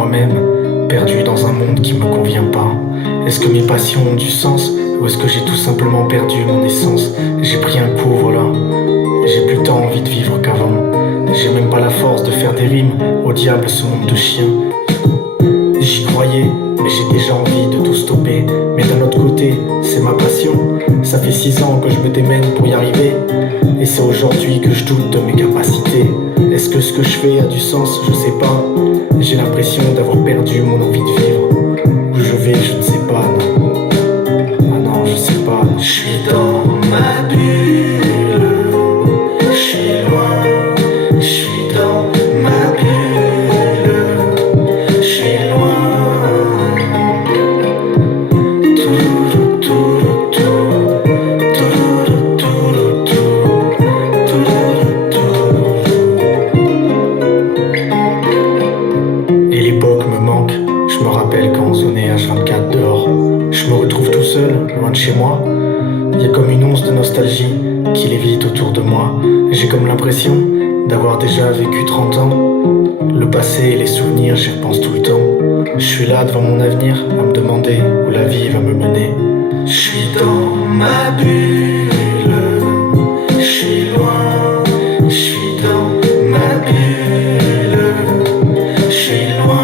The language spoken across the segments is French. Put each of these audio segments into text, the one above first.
moi-même, perdu dans un monde qui me convient pas. Est-ce que mes passions ont du sens, ou est-ce que j'ai tout simplement perdu mon essence? J'ai pris un coup, voilà. J'ai plus tant envie de vivre qu'avant. J'ai même pas la force de faire des rimes. Au diable ce monde de chien. J'y croyais, mais j'ai déjà envie de tout stopper. Mais d'un autre côté, c'est ma passion. Ça fait 6 ans que je me démène pour y arriver. Et c'est aujourd'hui que je doute de mes capacités. Est-ce que ce que je fais a du sens? Je sais pas. J'ai l'impression d'avoir perdu mon envie de vivre. Où je vais, je ne sais pas, non. Ah non, je sais pas. Je suis dans ma bulle. Je suis loin. Je suis dans ma bulle. Je suis loin. Et l'époque me manque. Je me rappelle quand on sonnait H24 dehors. Je me retrouve tout seul, loin de chez moi. Y a comme une once de nostalgie qui lévite autour de moi. J'ai comme l'impression d'avoir déjà vécu 30 ans. Le passé et les souvenirs, j'y repense tout le temps. Je suis là devant mon avenir, à me demander où la vie va me mener. Je suis dans ma bulle, je suis loin, je suis dans ma bulle, je suis loin.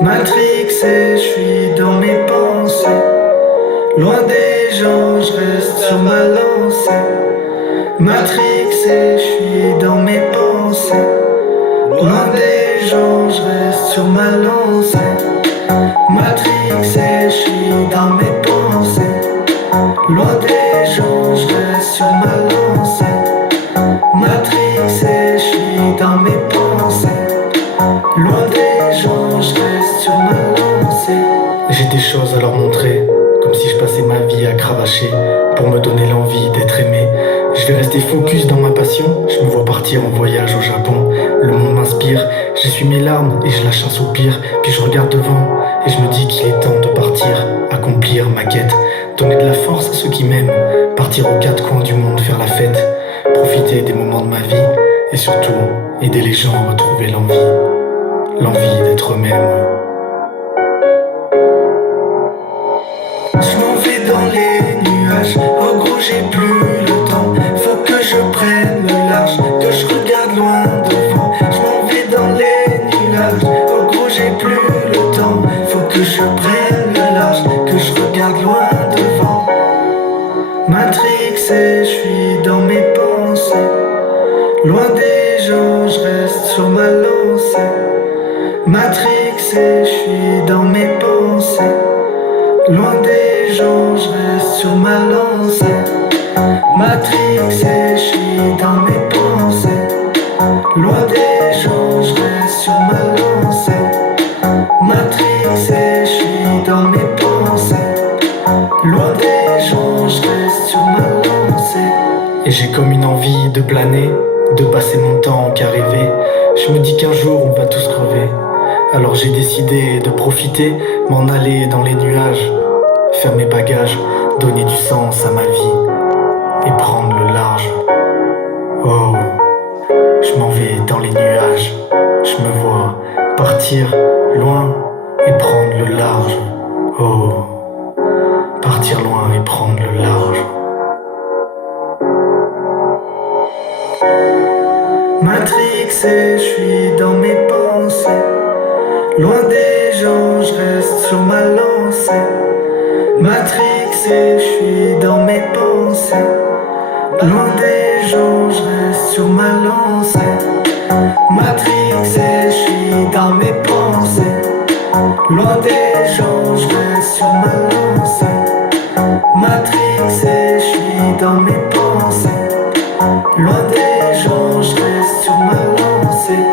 Matrixé, je suis dans mes pensées. Loin des gens, je reste sur ma lancée. Matrixé, je suis dans mes pensées. Loin des gens, je reste sur ma lancée. Matrixé, je suis dans mes pensées. Loin des gens, je reste sur ma lancée. Matrixé, je suis dans mes pensées. Loin des gens, je reste sur ma lancée. J'ai des choses à leur montrer, comme si je passais ma vie à cravacher pour me donner l'envie d'être aimé. Je vais rester focus dans ma passion. Je me vois partir en voyage au Japon. Le monde m'inspire, j'essuie mes larmes et je lâche un soupir. Puis je regarde devant et je me dis qu'il est temps de partir, accomplir ma quête, donner de la force à ceux qui m'aiment, partir aux 4 coins du monde faire la fête, profiter des moments de ma vie et surtout aider les gens à retrouver l'envie d'être eux-mêmes. Je m'en vais dans les nuages, oh gros j'ai plus le temps. Faut que je prenne le large, que je regarde loin devant. Je m'en vais dans les nuages, oh gros j'ai plus le temps. Faut que je prenne le large, que je regarde loin devant. Matrixé, je suis dans mes pensées. Loin des gens, je reste sur ma lancée. Matrixé, je suis dans mes pensées. Loin des gens, je reste sur ma lancée. Matrixé, je suis dans mes pensées. Loin des gens, je reste sur ma lancée. Matrixé, je suis dans mes pensées. Loin des gens, je reste sur ma lancée. Et j'ai comme une envie de planer, de passer mon temps qu'à rêver. Je me dis qu'un jour on va tous crever. Alors j'ai décidé de profiter, m'en aller dans les nuages, faire mes bagages, donner du sens à ma vie et prendre le large. Oh, je m'en vais dans les nuages, je me vois partir loin et prendre le large. Oh, partir loin et prendre le large. Matrixé, je suis dans mes pensées. Loin des gens, je reste sur ma lancée. Matrixé, je suis dans mes pensées. Loin des gens, je reste sur ma lancée. Matrixé, je suis dans mes pensées. Loin des gens, je reste sur ma lancée. Matrixé, je suis dans mes pensées. Loin des gens, je reste sur ma lancée.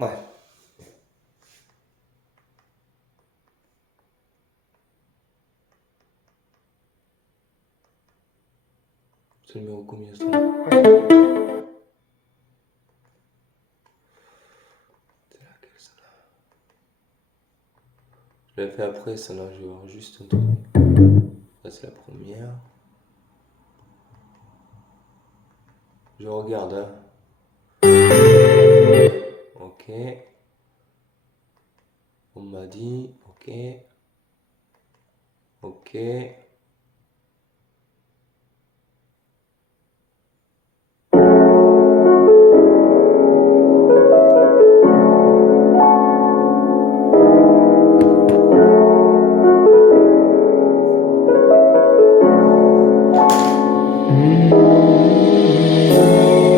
Ouais. C'est le numéro combien ça? C'est laquelle ça là? Je l'ai fait après ça là, je vais voir juste un truc. Ça c'est la première. Je regarde hein. Ok. On m'a dit, ok. Ok.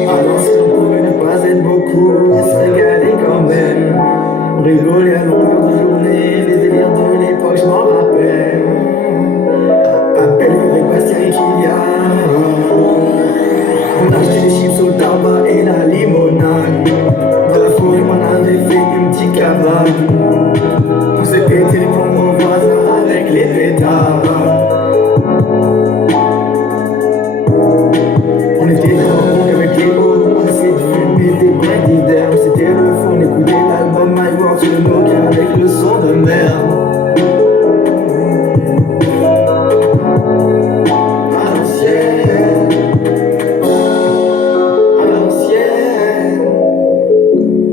Alors si on pouvait ne pas être beaucoup, on se régalait quand même. On rigolait à longueur de journée, les délires de l'époque, je m'en rappelle. Appelle avec Bastien et Kylian. On achetait les chips au tabac et la limonade. Dans la forêt, on avait fait une petite cabane. On s'est pété les plombs aux voisins avec les pétards. On était dans le avec les hauts, on essayait de fumer des brindilles d'herbe. C'était le fond, on écoutait l'album My World sur le Nokia avec le son de merde. À l'ancienne, à l'ancienne,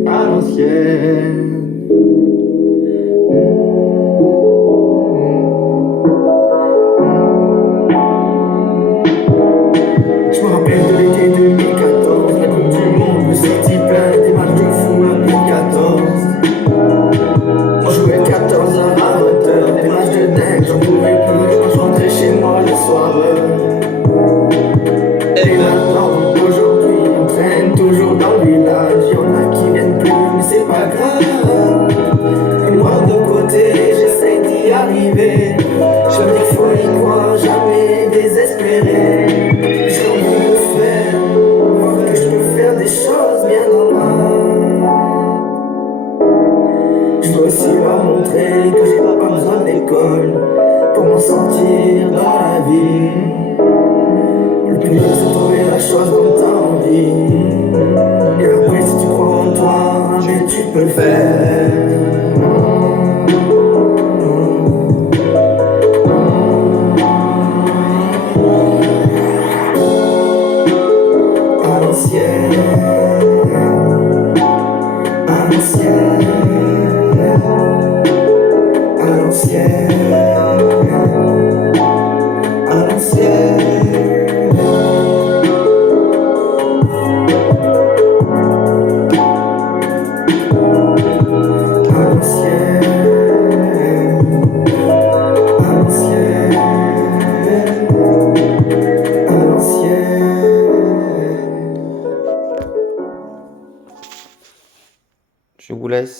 à l'ancienne. Je me rappelle de l'été 2014, la Coupe du Monde, le City plein, des matchs de fou, la 2014. On jouait 14h à 20h, des matchs de dingue, j'en pouvais plus, quand je rentrais chez moi le soir. Et maintenant, aujourd'hui, on traîne toujours dans le village, y'en a qui viennent plus, mais c'est pas grave. Et moi de côté, j'essaie d'y arriver, je me dis qu'il faut y croire, jamais désespérer. J'ai envie de faire, voir que je peux faire des choses bien normales. Je dois aussi leur montrer que j'ai pas besoin d'école pour m'en sortir dans la vie. Le plus dur c'est de trouver la chose dont t'as envie. Et après si tu crois en toi, mais tu peux le faire. À l'ancienne, à l'ancienne, à l'ancienne, à l'ancienne. Je vous laisse.